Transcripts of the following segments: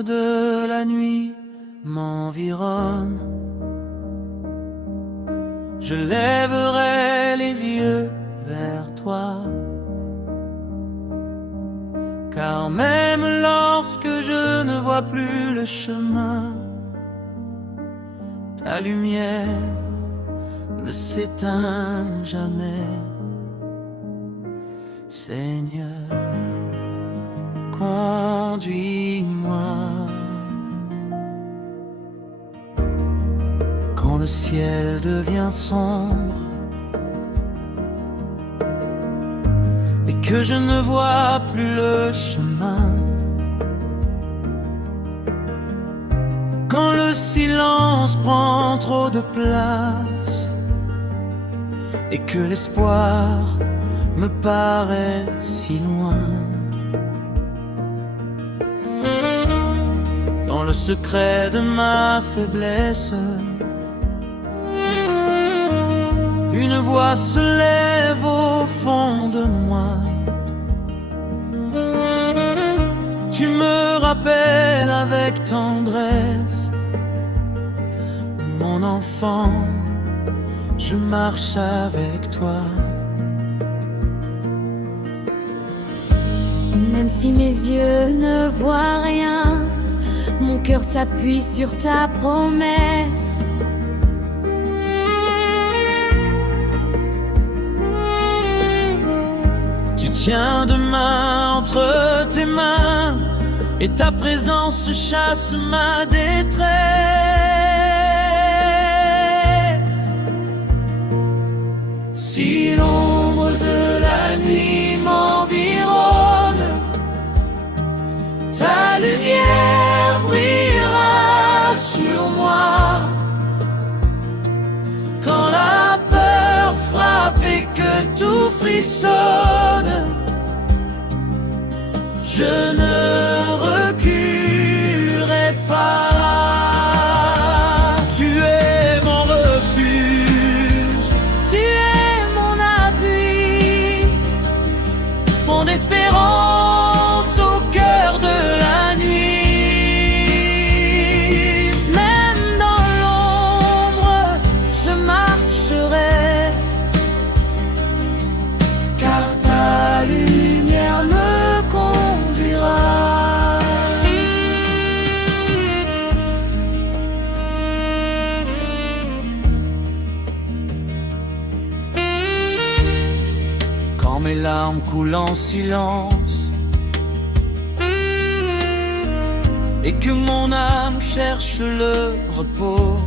l'ombre de la nuit m'environne, je lèverai les yeux vers toi. Car même lorsque je ne vois plus le chemin, ta lumière ne s'éteint jamais. Seigneur, conduis-moi. Quand le ciel devient sombre et que je ne vois plus le chemin, quand le silence prend trop de place et que l'espoir me paraît si loin, dans le secret de ma faiblesse, une voix se lève au fond de moi. Tu me rappelles avec tendresse, mon enfant, je marche avec toi. Même si mes yeux ne voient rien, mon cœur s'appuie sur ta promesse. Tu tiens demain entre tes mains et ta présence chasse ma détresse. Si l'ombre de la nuit m'environne, ta lumière brillera sur moi. Quand la peur frappe et que tout frissonne, je ne reculerai pas. Tu es mon refuge, Tu es mon appui, mon espérance au cœur de la nuit. même dans l'ombre, je marcherai, Car ta lumière me conduira. Quand mes larmes coulent en silence et que mon âme cherche le repos,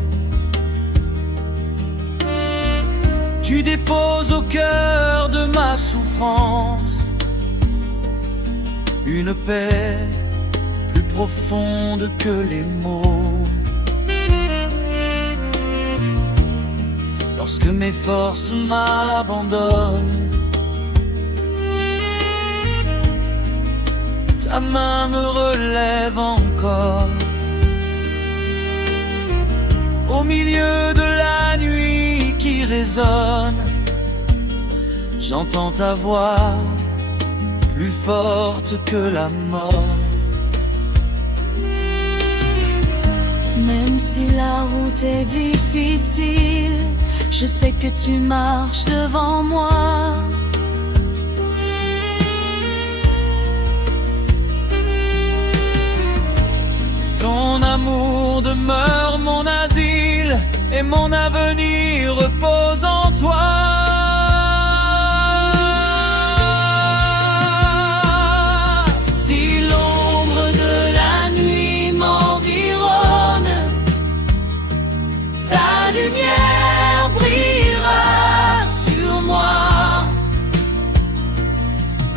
tu déposes au cœur de ma souffrance une paix plus profonde que les mots. Lorsque mes forces m'abandonnent, ta main me relève encore. Au milieu de la nuit qui résonne, j'entends ta voix plus forte que la mort. même si la route est difficile, je sais que tu marches devant moi. Ton amour demeure mon asile et mon avenir repose en toi. Si l'ombre de la nuit m'environne, ta lumière brillera sur moi.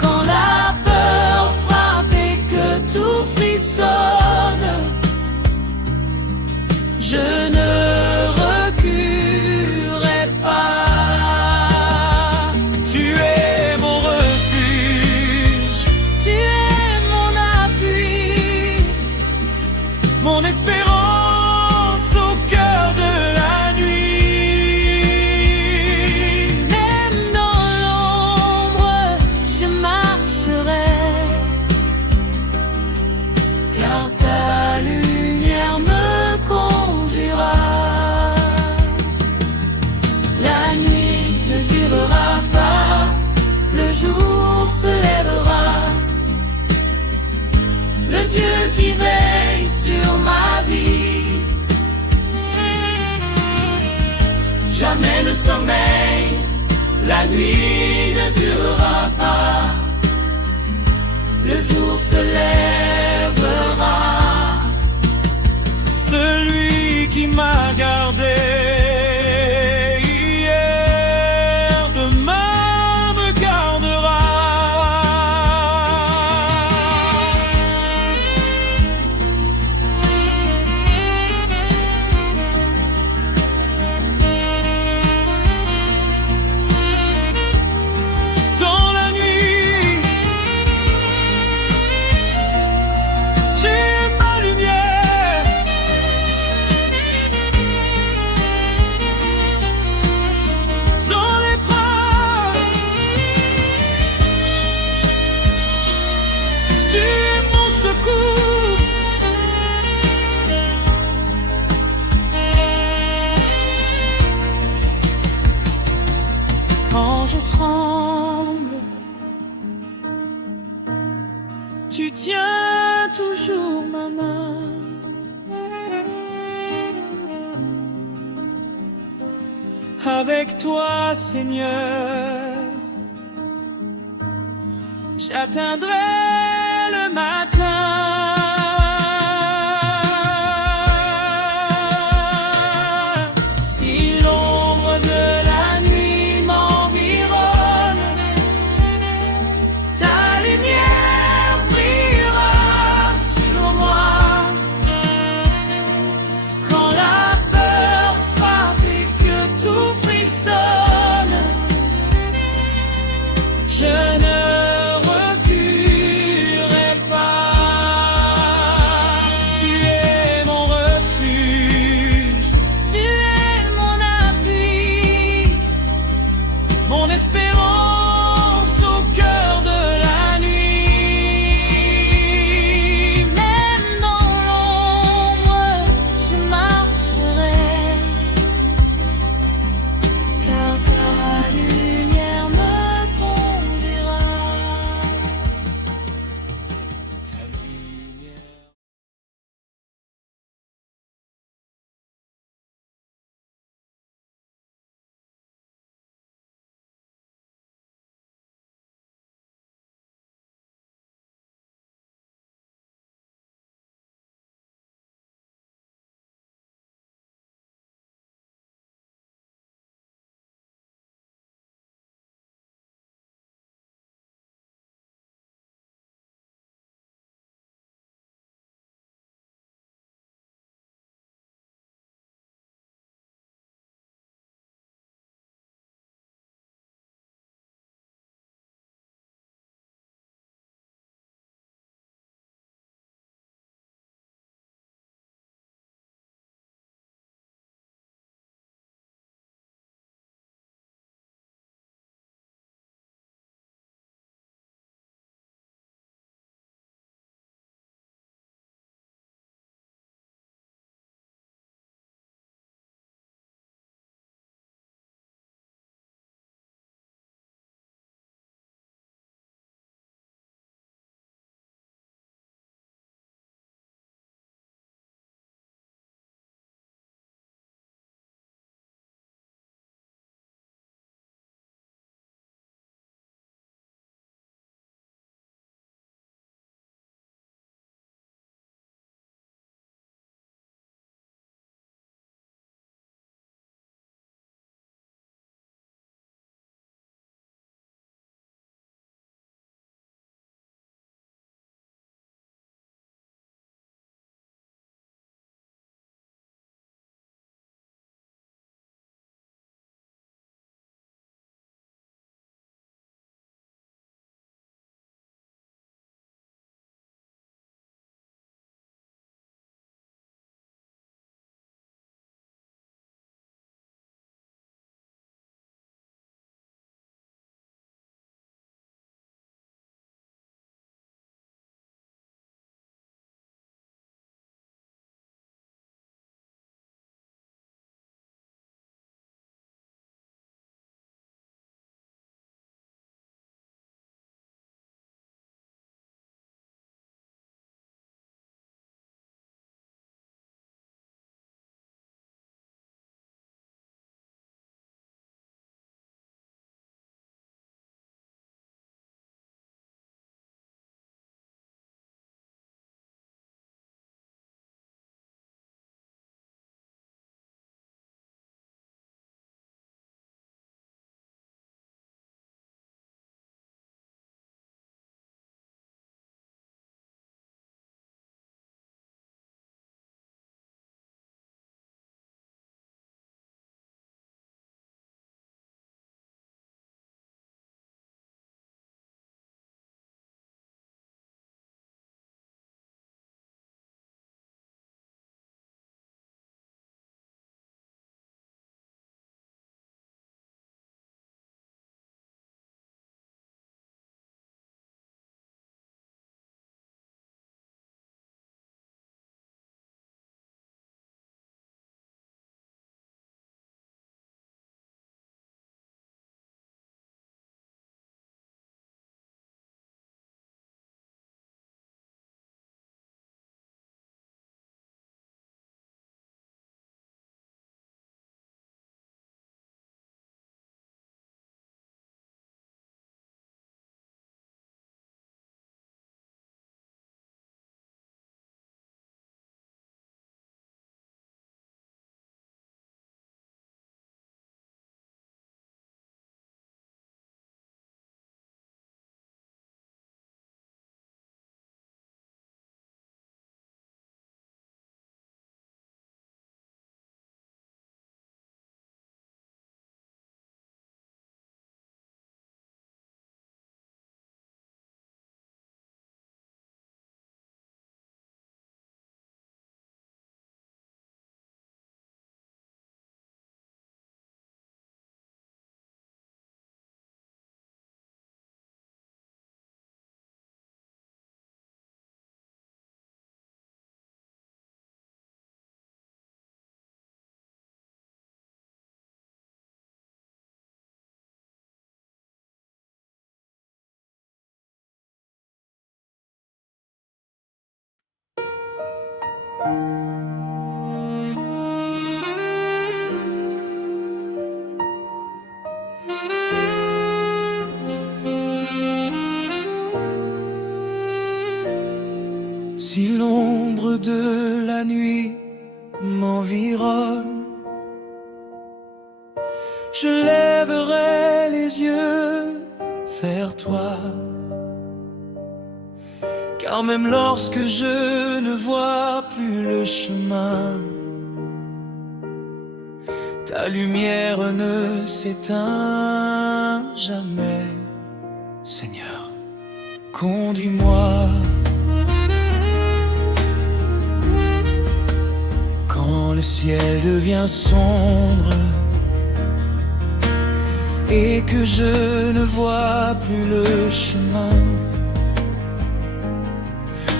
Quand la peur frappe et que tout frissonne, je ne reculerai pas. sommeil, la nuit ne durera pas, le jour se lèvera. Celui qui m'a gardé hier, demain me gardera. Dans la nuit, tu es ma lumière. Dans les bras, tu es mon secours. Quand je tremble, tu tiens toujours ma main. Avec toi, Seigneur, j'atteindrai le matin. Si l'ombre de la nuit m'environne, ta lumière brillera sur moi. Quand la peur frappe et que tout frissonne, je ne reculerai pas. nuit m'environne, je lèverai les yeux vers toi. Car même lorsque je ne vois plus le chemin, ta lumière ne s'éteint jamais. Seigneur, conduis-moi. Quand le ciel devient sombre et que je ne vois plus le chemin,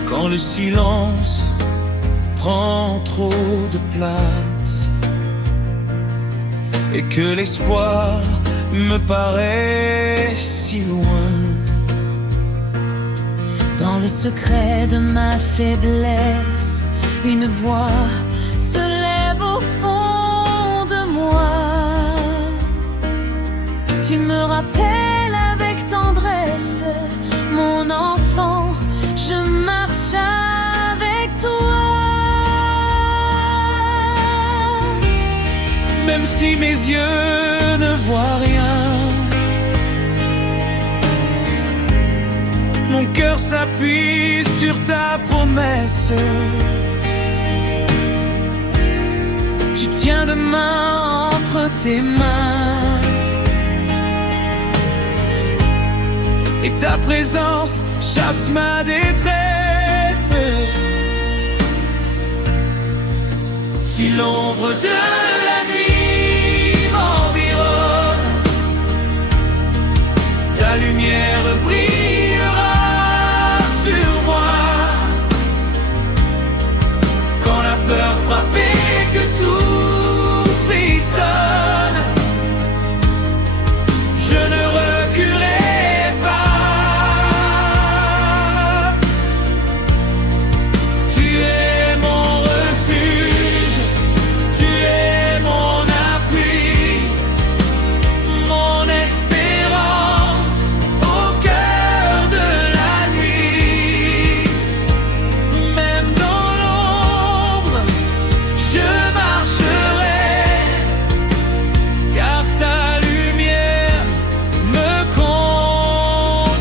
quand le silence prend trop de place et que l'espoir me paraît si loin, dans le secret de ma faiblesse, une voix se lève au fond de moi. Tu me rappelles avec tendresse, mon enfant, je marche avec toi. Même si mes yeux ne voient rien, mon cœur s'appuie sur ta promesse. Tu tiens de main entre tes mains, et ta présence chasse ma détresse. Si l'ombre de la nuit m'environne, ta lumière brillera sur moi. Quand la peur frappe et que tout frissonne, je ne reculerai pas. Tu es mon refuge, tu es mon appui, mon espérance au cœur de la nuit. Même dans l'ombre, je marcherai, car ta lumière me conduira.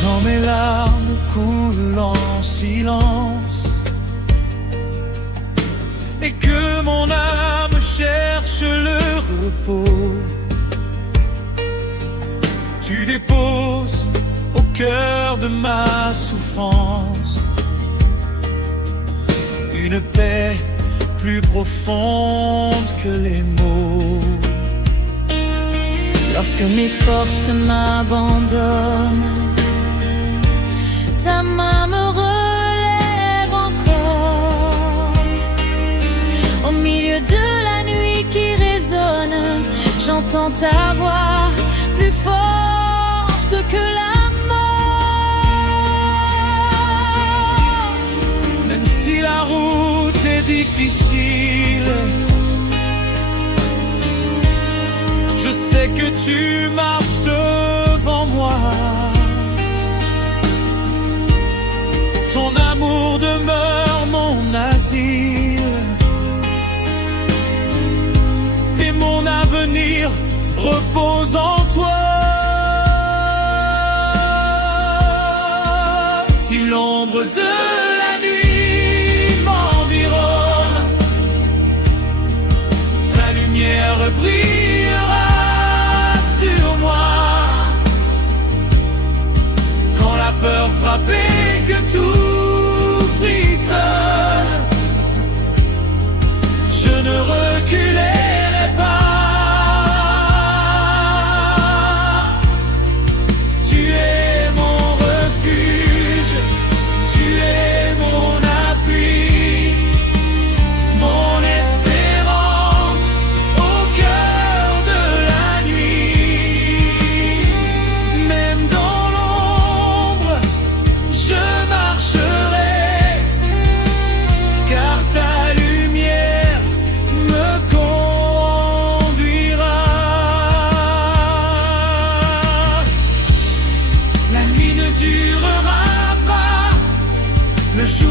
Quand mes larmes coulent en silence et que mon âme cherche le repos, tu déposes au cœur de ma souffrance une paix plus profonde que les mots. Lorsque mes forces m'abandonnent, ta main me relève encore. Au milieu de la nuit qui résonne, j'entends ta voix plus forte que la mort. Même si la route est difficile, je sais que tu marches devant moi. Ton amour demeure mon asile, et mon avenir repose en toi. Si l'ombre de la nuit m'environne, sa lumière brillera sur moi. Quand la peur frappe et que tout frissonne, je ne reculerai pas. Tu es mon refuge, tu es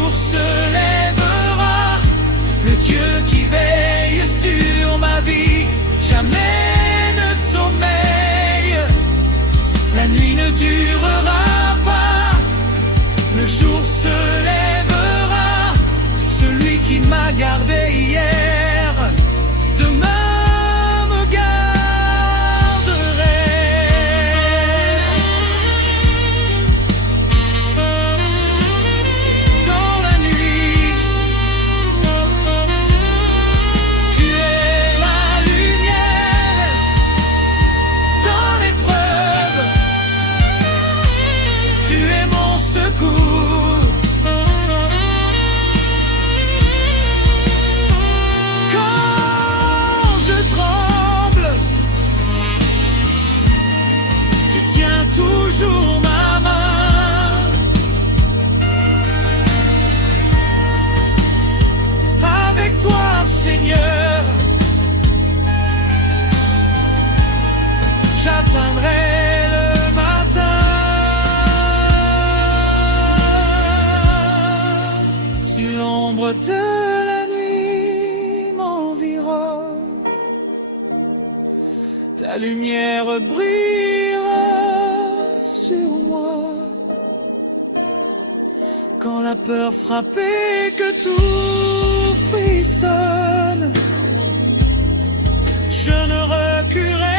jour se lèvera, le Dieu qui veille sur ma vie, jamais ne sommeille. La nuit ne durera pas, le jour se lèvera, celui qui m'a gardé hier, demain me garderait. Dans la nuit, tu es la lumière. Dans l'épreuve, tu es mon secours. Quand je tremble, tu tiens toujours ma main. Avec toi, Seigneur, j'atteindrai le matin. Si l'ombre de la nuit m'environne, ta lumière brillera sur moi. Quand la peur frappe et que tout frissonne, je ne reculerai